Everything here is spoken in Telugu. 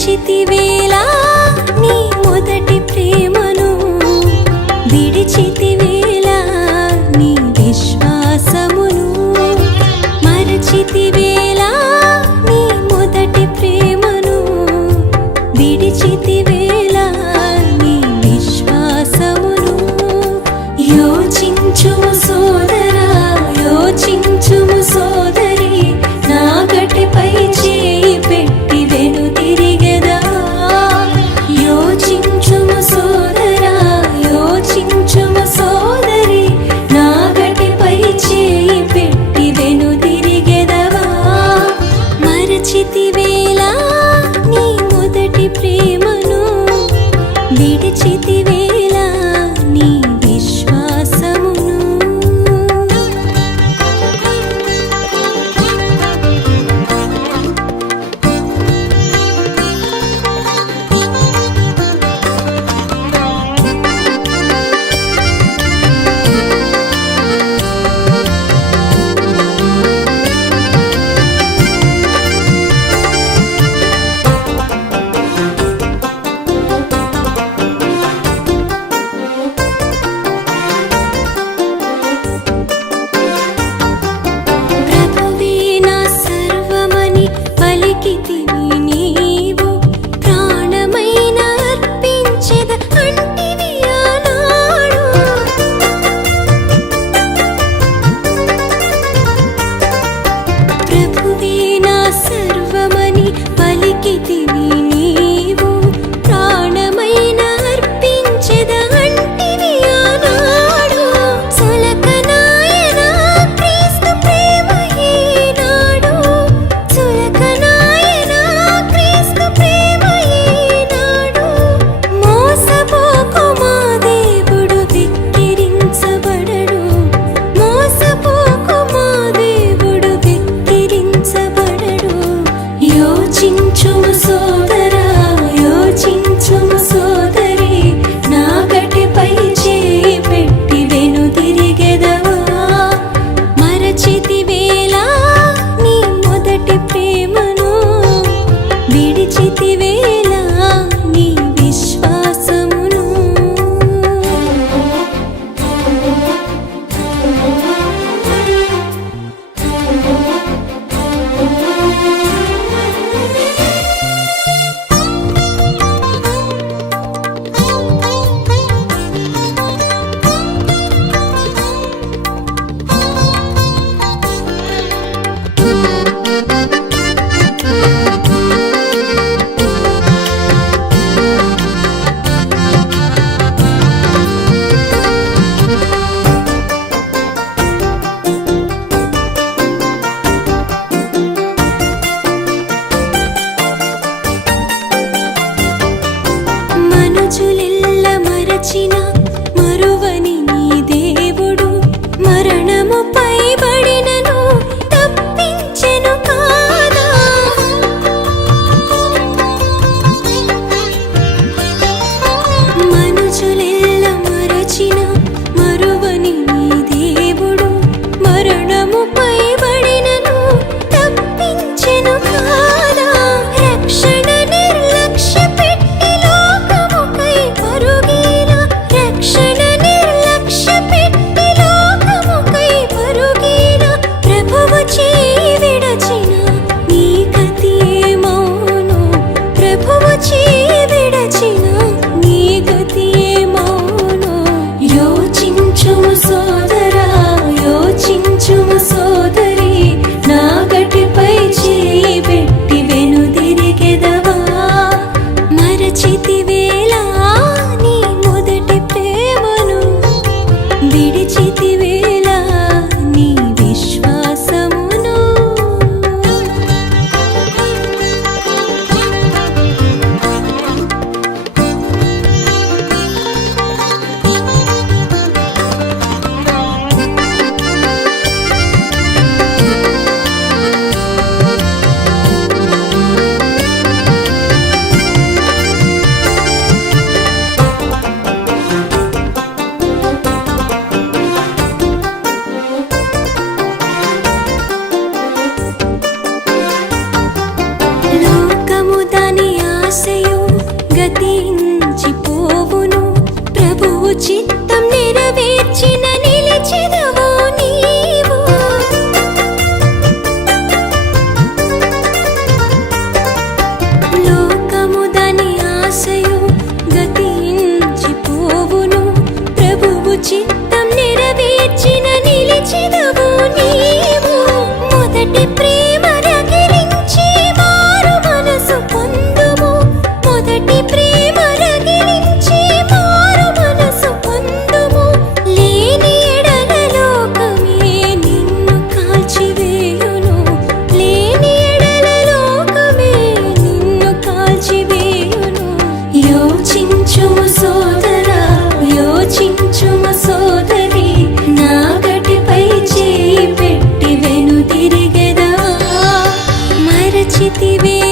మరచితివేలా నీ మొదటి ప్రేమను, విడిచితివేలా నీ విశ్వాసమును. మరచితివేలా నీ మొదటి ప్రేమను, విడిచితివేలా నీ విశ్వాసమును. యోచించుము సోదరా, యోచించుము సోదరి, నా గటిపై చేయి పెట్టి వెనుదిరిగెదా. యోచించుము సోదరా, యోచించుము సోదరి, నా గటిపై చేయి పెట్టి వెనుదిరిగెదవా. మరచితివేలా నీ మొదటి ప్రేమను, విడిచితివేలా నీ విశ్వాసమును. ప్రభువే నా సర్వమని పలికితివి నీవు, ప్రాణమైన అర్పించెద అంటివి ఆనాడు. ప్రభువే నా సర్వమని పలికితివి నీవు, ప్రాణమైన అర్పించెద అంటివి ఆనాడు. సులకనాయనా క్రీస్తు ప్రేమ ఈనాడు, సులకనాయనా క్రీస్తు ప్రేమ ఈనాడు. మోసపోకు మా దేవుడు వెక్కిరించబడడు, మోసపోకు మా దేవుడు వెక్కిరించబడడు. యోచించుము సోదరా, యోచించుము సోదరి, నా గటిపై చేయి పెట్టి వెనుదిరిగెదవా. మరచితివేలా నీ మొదటి ప్రేమను, విడిచితివేలా నీ విశ్వాసమును. మనుజులెల్ల మరచిన మరువని నీ దేవుడు, మరణముపై బడినను తప్పించెను కాదా. మనుజులెల్ల మరచిన మరువని నీ దేవుడు, మరణముపై బడినను తప్పించెను కాదా. రక్షణ నిర్లక్ష్య పెట్టి లోకముకై పరుగేలా, చేసితివే